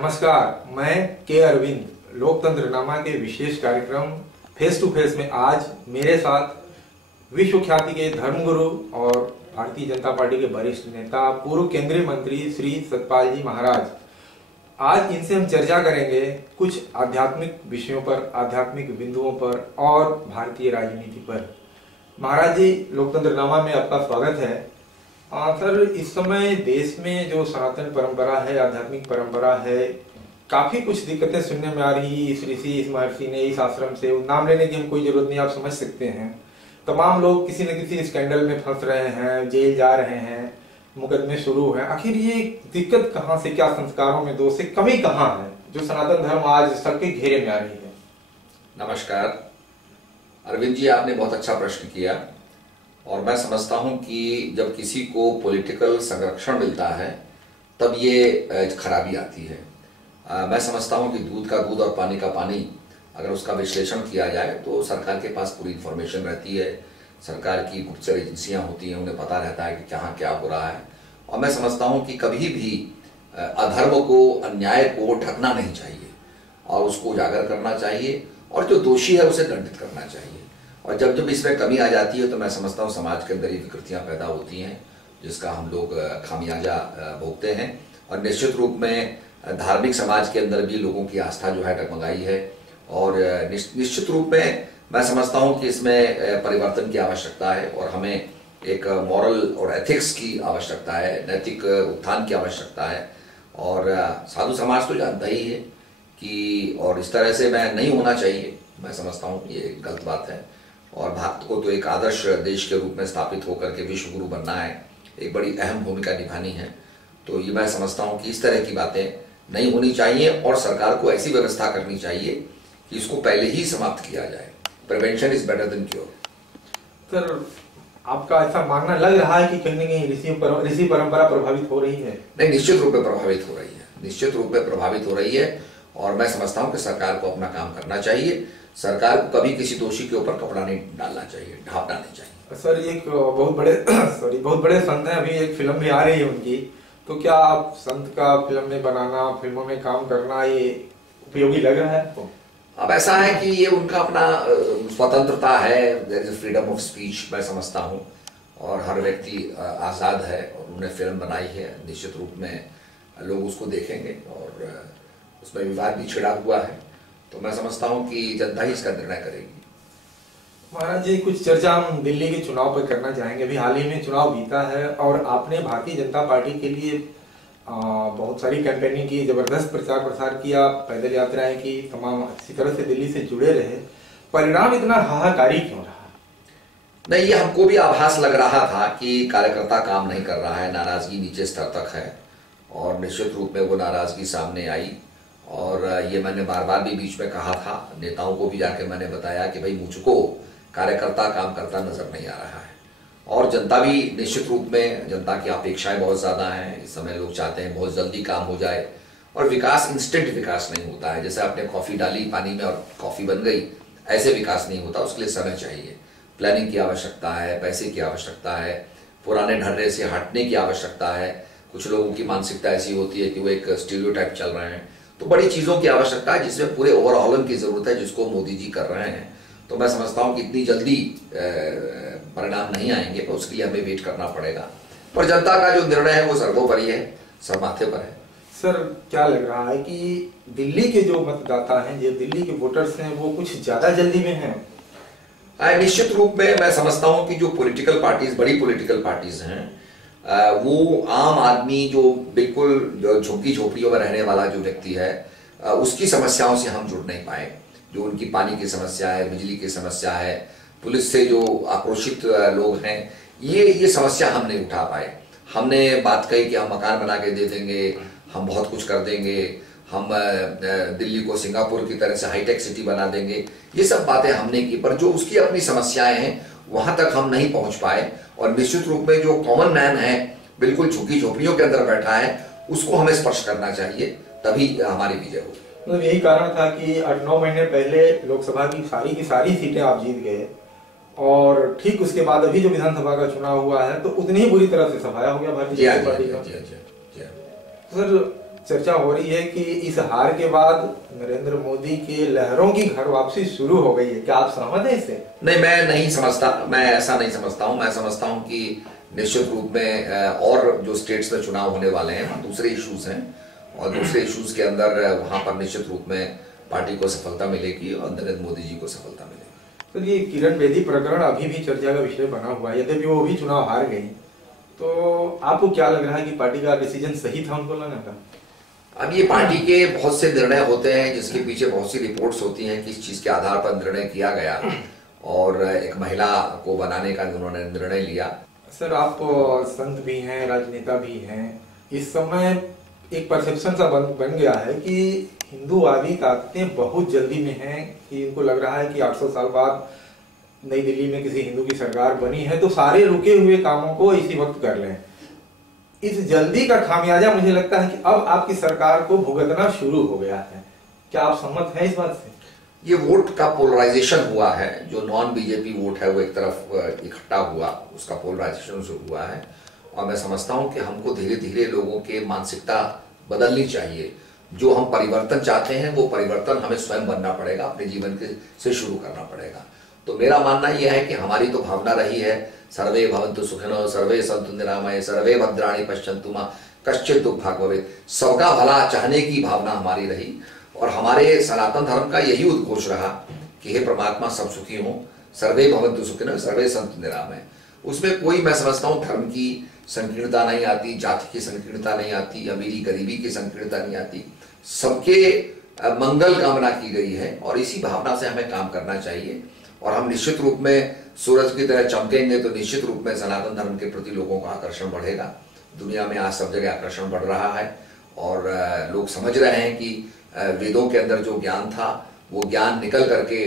नमस्कार, मैं के अरविंद लोकतंत्र नामा के विशेष कार्यक्रम फेस टू फेस में आज मेरे साथ विश्व ख्याति के धर्मगुरु और भारतीय जनता पार्टी के वरिष्ठ नेता पूर्व केंद्रीय मंत्री श्री सतपाल जी महाराज। आज इनसे हम चर्चा करेंगे कुछ आध्यात्मिक विषयों पर, आध्यात्मिक बिंदुओं पर और भारतीय राजनीति पर। महाराज जी, लोकतंत्र नामा में आपका स्वागत है। सर, इस समय देश में जो सनातन परंपरा है, आध्यात्मिक परंपरा है, काफी कुछ दिक्कतें सुनने में आ रही। इस ऋषि, इस महर्षि ने, इस आश्रम से, नाम लेने की हम कोई जरूरत नहीं, आप समझ सकते हैं। तमाम लोग किसी न किसी स्कैंडल में फंस रहे हैं, जेल जा रहे हैं, मुकदमे शुरू हैं। आखिर ये दिक्कत कहाँ से, क्या संस्कारों में दोष है, कमी कहाँ है जो सनातन धर्म आज सबके घेरे में आ रही है? नमस्कार अरविंद जी, आपने बहुत अच्छा प्रश्न किया और मैं समझता हूं कि जब किसी को पॉलिटिकल संरक्षण मिलता है तब ये खराबी आती है। मैं समझता हूं कि दूध का दूध और पानी का पानी अगर उसका विश्लेषण किया जाए तो सरकार के पास पूरी इन्फॉर्मेशन रहती है। सरकार की गुप्तचर एजेंसियां होती हैं, उन्हें पता रहता है कि कहाँ क्या हो रहा है। और मैं समझता हूँ कि कभी भी अधर्म को, अन्याय को ढकना नहीं चाहिए और उसको उजागर करना चाहिए और जो दोषी है उसे दंडित करना चाहिए। और जब जब इसमें कमी आ जाती है तो मैं समझता हूँ समाज के अंदर ये विकृतियाँ पैदा होती हैं जिसका हम लोग खामियाजा भोगते हैं। और निश्चित रूप में धार्मिक समाज के अंदर भी लोगों की आस्था जो है डगमगाई है और निश्चित रूप में मैं समझता हूँ कि इसमें परिवर्तन की आवश्यकता है और हमें एक मॉरल और एथिक्स की आवश्यकता है, नैतिक उत्थान की आवश्यकता है। और साधु समाज तो जानता ही है कि और इस तरह से मैं नहीं होना चाहिए। मैं समझता हूँ ये गलत बात है और भारत को तो एक आदर्श देश के रूप में स्थापित होकर के विश्व गुरु बनना है, एक बड़ी अहम भूमिका निभानी है। तो ये मैं समझता हूँ कि इस तरह की बातें नहीं होनी चाहिए और सरकार को ऐसी व्यवस्था करनी चाहिए कि इसको पहले ही समाप्त किया जाए। Prevention is better than cure. Sir, आपका ऐसा मानना लग रहा है कि कहीं न कहीं ऋषि परंपरा प्रभावित हो रही है? नहीं, निश्चित रूप में प्रभावित हो रही है, निश्चित रूप में प्रभावित हो रही है और मैं समझता हूँ कि सरकार को अपना काम करना चाहिए। सरकार को कभी किसी दोषी के ऊपर कपड़ा नहीं डालना चाहिए, ढांपना नहीं चाहिए। सर, एक बहुत बड़े संत हैं, अभी एक फिल्म भी आ रही है उनकी, तो क्या आप संत का फिल्म में बनाना, फिल्मों में काम करना ये उपयोगी लग रहा है आपको? अब ऐसा है कि ये उनका अपना स्वतंत्रता है, there is freedom of speech मैं समझता हूँ और हर व्यक्ति आज़ाद है और उन्होंने फिल्म बनाई है। निश्चित रूप में लोग उसको देखेंगे और उसमें विवाद भी छिड़ा हुआ है, तो मैं समझता हूं कि जनता ही इसका निर्णय करेगी। महाराज जी, कुछ चर्चा हम दिल्ली के चुनाव पर करना चाहेंगे। अभी हाल ही में चुनाव बीता है और आपने भारतीय जनता पार्टी के लिए बहुत सारी कैंपेनिंग की, जबरदस्त प्रचार प्रसार किया, पैदल यात्राएं की, तमाम अच्छी तरह से दिल्ली से जुड़े रहे। परिणाम इतना हाहाकारी क्यों रहा? नहीं, ये हमको भी आभास लग रहा था कि कार्यकर्ता काम नहीं कर रहा है, नाराजगी नीचे स्तर तक है और निश्चित रूप में वो नाराजगी सामने आई और ये मैंने बार बार भी बीच में कहा था, नेताओं को भी जाके मैंने बताया कि भाई मुझको कार्यकर्ता काम करता नजर नहीं आ रहा है। और जनता भी निश्चित रूप में, जनता की अपेक्षाएं बहुत ज़्यादा हैं। इस समय लोग चाहते हैं बहुत जल्दी काम हो जाए और विकास इंस्टेंट विकास नहीं होता है। जैसे आपने कॉफ़ी डाली पानी में और कॉफ़ी बन गई, ऐसे विकास नहीं होता। उसके लिए समय चाहिए, प्लानिंग की आवश्यकता है, पैसे की आवश्यकता है, पुराने ढर्रे से हटने की आवश्यकता है। कुछ लोगों की मानसिकता ऐसी होती है कि वो एक स्टीरियोटाइप चल रहे हैं, तो बड़ी चीज़ों की आवश्यकता है जिसमें पूरे ओवरऑल की ज़रूरत है, जिसको मोदी जी कर रहे हैं। तो मैं समझता हूँ कि इतनी जल्दी परिणाम नहीं आएंगे, तो उसके लिए हमें वेट करना पड़ेगा। पर जनता का जो निर्णय है वो सर्वोपरि है, सब माथे पर है। सर, क्या लग रहा है कि दिल्ली के जो मतदाता हैं, जो दिल्ली के वोटर्स हैं, वो कुछ ज़्यादा जल्दी में हैं? निश्चित रूप में मैं समझता हूँ कि जो पॉलिटिकल पार्टीज, बड़ी पॉलिटिकल पार्टीज हैं, वो आम आदमी जो बिल्कुल झुग्गी झोपड़ियों में रहने वाला जो व्यक्ति है, उसकी समस्याओं से हम जुड़ नहीं पाए। जो उनकी पानी की समस्या है, बिजली की समस्या है, पुलिस से जो आक्रोशित लोग हैं, ये समस्या हम नहीं उठा पाए। हमने बात कही कि हम मकान बना के दे देंगे, हम बहुत कुछ कर देंगे, हम दिल्ली को सिंगापुर की तरह से हाईटेक सिटी बना देंगे, ये सब बातें हमने की। पर जो उसकी अपनी समस्याएं हैं वहां तक हम नहीं पहुंच पाए और निश्चित रूप में जो कॉमन मैन है, बिल्कुल झुग्गी झोपड़ियों के अंदर बैठा है, उसको हमें स्पर्श करना चाहिए, तभी हमारी विजय होगी। मतलब यही कारण था कि 8-9 महीने पहले लोकसभा की सारी सीटें आप जीत गए और ठीक उसके बाद अभी जो विधानसभा का चुनाव हुआ है तो उतनी ही बुरी तरह से सफाया हो गया भारतीय जनता पार्टी का। सर, चर्चा हो रही है कि इस हार के बाद नरेंद्र मोदी के लहरों की घर वापसी शुरू हो गई है। क्या आप सहमत हैं इससे? नहीं, मैं नहीं समझता, मैं ऐसा नहीं समझता हूं। मैं समझता हूं कि निश्चित रूप में और जो स्टेट्स में चुनाव होने वाले हैं, दूसरे इश्यूज हैं, और दूसरे इश्यूज के अंदर वहां पर निश्चित रूप में पार्टी को सफलता मिलेगी और नरेंद्र मोदी जी को सफलता मिलेगी। तो ये किरण बेदी प्रकरण अभी भी चर्चा का विषय बना हुआ है, यद्यपि वो भी चुनाव हार गई। तो आपको क्या लग रहा है कि पार्टी का डिसीजन सही था उनको लाने का? अब ये पार्टी के बहुत से निर्णय होते हैं जिसके पीछे बहुत सी रिपोर्ट्स होती हैं कि इस चीज के आधार पर निर्णय किया गया और एक महिला को बनाने का उन्होंने निर्णय लिया। सर, आप संत भी हैं, राजनेता भी हैं। इस समय एक परसेप्शन सा बन गया है कि हिंदूवादी ताकतें बहुत जल्दी में हैं, कि इनको लग रहा है कि 800 साल बाद नई दिल्ली में किसी हिंदू की सरकार बनी है तो सारे रुके हुए कामों को इसी वक्त कर लें। इस जल्दी का खामियाजा मुझे लगता है कि अब आपकी सरकार को भुगतना शुरू हो गया है। क्या आप सहमत हैं इस बात से? ये वोट का पोलराइजेशन हुआ है, जो नॉन बीजेपी वोट है वो एक तरफ इकट्ठा हुआ, उसका पोलराइजेशन जो हुआ है। और मैं समझता हूं कि हमको धीरे धीरे लोगों के मानसिकता बदलनी चाहिए। जो हम परिवर्तन चाहते हैं वो परिवर्तन हमें स्वयं बनना पड़ेगा, अपने जीवन के से शुरू करना पड़ेगा। तो मेरा मानना यह है कि हमारी तो भावना रही है सर्वे भवन्तु सुखिनः सर्वे सन्तु निरामये सर्वे भद्राणि पश्यन्तु मा कश्चित् दुःखभाग् भवेत्। सबका भला चाहने की भावना हमारी रही और हमारे सनातन धर्म का यही उद्घोष रहा कि हे परमात्मा सब सुखी हों, सर्वे भवन्तु सुखिनः सर्वे सन्तु निरामये। उसमें कोई, मैं समझता हूँ, धर्म की संकीर्णता नहीं आती, जाति की संकीर्णता नहीं आती, अमीरी गरीबी की संकीर्णता नहीं आती। सबके मंगल कामना की गई है और इसी भावना से हमें काम करना चाहिए। और हम निश्चित रूप में सूरज की तरह चमकेंगे तो निश्चित रूप में सनातन धर्म के प्रति लोगों का आकर्षण बढ़ेगा। दुनिया में आज सब जगह आकर्षण बढ़ रहा है और लोग समझ रहे हैं कि वेदों के अंदर जो ज्ञान था वो ज्ञान निकल करके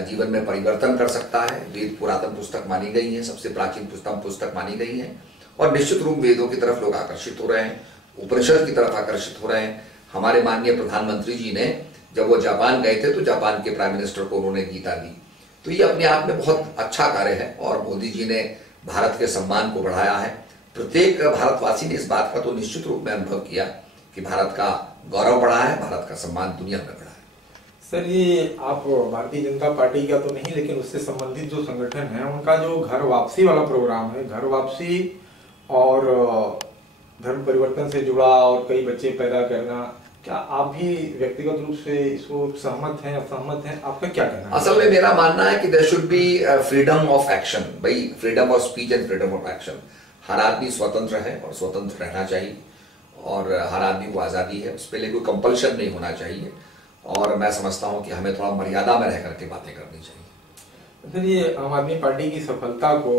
जीवन में परिवर्तन कर सकता है। वेद पुरातन पुस्तक मानी गई है, सबसे प्राचीन पुस्तक मानी गई है और निश्चित रूप वेदों की तरफ लोग आकर्षित हो रहे हैं, उपनिषद की तरफ आकर्षित हो रहे हैं। हमारे माननीय प्रधानमंत्री जी ने जब वो जापान गए थे तो जापान के प्राइम मिनिस्टर को उन्होंने गीता दी। तो ये अपने आप में बहुत अच्छा कार्य है और मोदी जी ने भारत के सम्मान को बढ़ाया है। प्रत्येक भारतवासी ने इस बात का तो निश्चित रूप में अनुभव किया कि भारत का गौरव बढ़ा है, भारत का सम्मान दुनिया में बढ़ा है। सर, ये आप भारतीय जनता पार्टी का तो नहीं, लेकिन उससे संबंधित जो संगठन है उनका जो घर वापसी वाला प्रोग्राम है, घर वापसी और धर्म परिवर्तन से जुड़ा और कई बच्चे पैदा करना, क्या आप भी व्यक्तिगत रूप से इसको सहमत हैं, असहमत हैं? आपका क्या कहना है? असल में मेरा मानना है कि there should be freedom of action. भाई, freedom of speech and freedom of action. हर आदमी स्वतंत्र है और स्वतंत्र रहना चाहिए और हर आदमी को आज़ादी है, उस पर कोई कंपल्शन नहीं होना चाहिए। और मैं समझता हूँ कि हमें थोड़ा मर्यादा में रह करके बातें करनी चाहिए। सर, ये आम आदमी पार्टी की सफलता को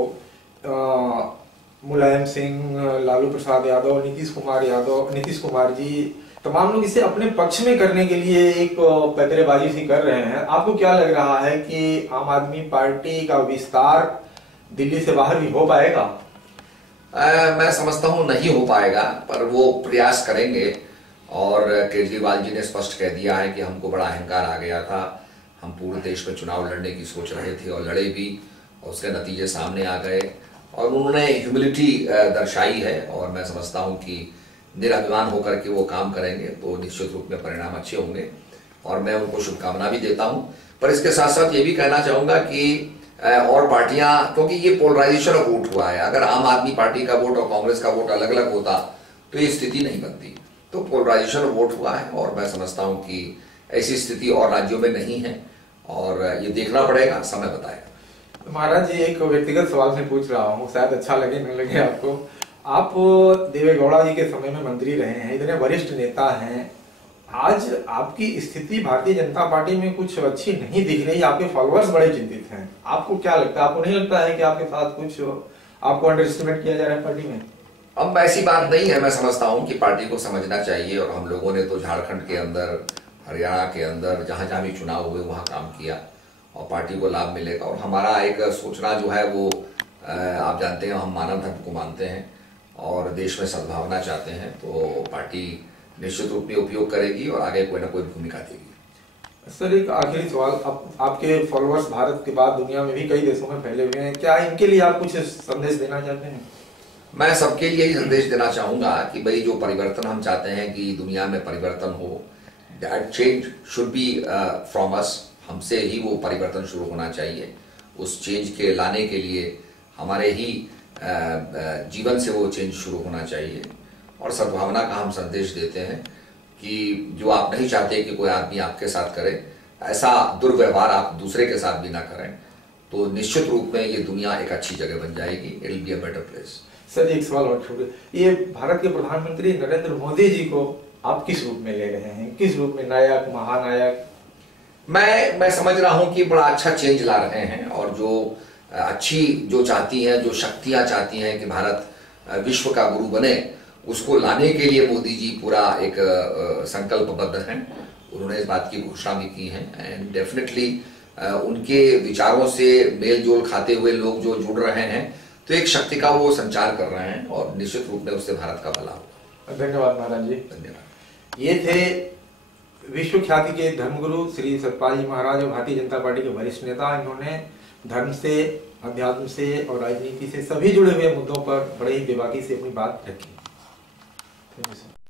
मुलायम सिंह, लालू प्रसाद यादव, नीतीश कुमार जी, तमाम लोग इसे अपने पक्ष में करने के लिए एक पैतरेबाजी सी कर रहे हैं। आपको क्या लग रहा है कि आम आदमी पार्टी का विस्तार दिल्ली से बाहर भी हो पाएगा? मैं समझता हूं नहीं हो पाएगा, पर वो प्रयास करेंगे। और केजरीवाल जी ने स्पष्ट कह दिया है कि हमको बड़ा अहंकार आ गया था, हम पूरे देश में चुनाव लड़ने की सोच रहे थे और लड़े भी और उसके नतीजे सामने आ गए और उन्होंने ह्यूमिलिटी दर्शाई है। और मैं समझता हूं कि निराभिमान होकर के वो काम करेंगे तो निश्चित रूप में परिणाम अच्छे होंगे और मैं उनको शुभकामना भी देता हूं। पर इसके साथ साथ ये भी कहना चाहूंगा कि और पार्टियां, क्योंकि ये पोलराइजेशन ऑफ वोट हुआ है, अगर आम आदमी पार्टी का वोट और कांग्रेस का वोट अलग अलग होता तो ये स्थिति नहीं बनती। तो पोलराइजेशन ऑफ वोट हुआ है और मैं समझता हूं कि ऐसी स्थिति और राज्यों में नहीं है और ये देखना पड़ेगा, समय बताएगा। महाराज जी, एक व्यक्तिगत सवाल मैं पूछ रहा हूँ, शायद अच्छा लगे न लगे आपको। आप देवेगौड़ा जी के समय में मंत्री रहे हैं, इतने वरिष्ठ नेता हैं, आज आपकी स्थिति भारतीय जनता पार्टी में कुछ अच्छी नहीं दिख रही, आपके फॉलोअर्स बड़े चिंतित हैं। आपको क्या लगता है? आपको नहीं लगता है कि आपके साथ कुछ आपको अंडर एस्टिमेट किया जा रहा है पार्टी में? अब ऐसी बात नहीं है। मैं समझता हूं कि पार्टी को समझना चाहिए और हम लोगों ने तो झारखंड के अंदर, हरियाणा के अंदर, जहां जहां भी चुनाव हुए वहां काम किया और पार्टी को लाभ मिलेगा। और हमारा एक सोचना जो है वो आप जानते हैं, हम मानव धर्म को मानते हैं और देश में सद्भावना चाहते हैं, तो पार्टी निश्चित रूप में उपयोग करेगी और आगे कोई ना कोई भूमिका देगी। सर, एक आखिरी सवाल, आपके फॉलोअर्स भारत के बाद दुनिया में भी कई देशों में फैले हुए हैं, क्या इनके लिए आप कुछ संदेश देना चाहते हैं? मैं सबके लिए ही संदेश देना चाहूंगा कि भाई जो परिवर्तन हम चाहते हैं कि दुनिया में परिवर्तन हो, that change should be from us. हमसे ही वो परिवर्तन शुरू होना चाहिए। उस चेंज के लाने के लिए हमारे ही जीवन से वो चेंज शुरू होना चाहिए। और सद्भावना का हम संदेश देते हैं कि जो आप नहीं चाहते कि कोई आदमी आपके साथ करे, ऐसा दुर्व्यवहार आप दूसरे के साथ भी ना करें, तो निश्चित रूप में ये दुनिया एक अच्छी जगह बन जाएगी। It will be a better place. Sir एक सवाल और छोड़िए, ये भारत के प्रधानमंत्री नरेंद्र मोदी जी को आप किस रूप में ले रहे हैं? किस रूप में? नायक, महानायक? मैं समझ रहा हूं कि बड़ा अच्छा चेंज ला रहे हैं, और जो अच्छी जो चाहती हैं, जो शक्तियां चाहती हैं कि भारत विश्व का गुरु बने, उसको लाने के लिए मोदी जी पूरा एक संकल्पबद्ध हैं। उन्होंने इस बात की घोषणा भी की है, एंड डेफिनेटली उनके विचारों से मेल जोल खाते हुए लोग जो जुड़ रहे हैं, तो एक शक्ति का वो संचार कर रहे हैं, और निश्चित रूप में उससे भारत का भला होगा। धन्यवाद महाराज जी। धन्यवाद। ये थे विश्व ख्याति के धर्मगुरु श्री सतपाल जी महाराज और भारतीय जनता पार्टी के वरिष्ठ नेता। इन्होंने धर्म से, अध्यात्म से और राजनीति से सभी जुड़े हुए मुद्दों पर बड़े ही बेबाकी से अपनी बात रखी। Thank you sir.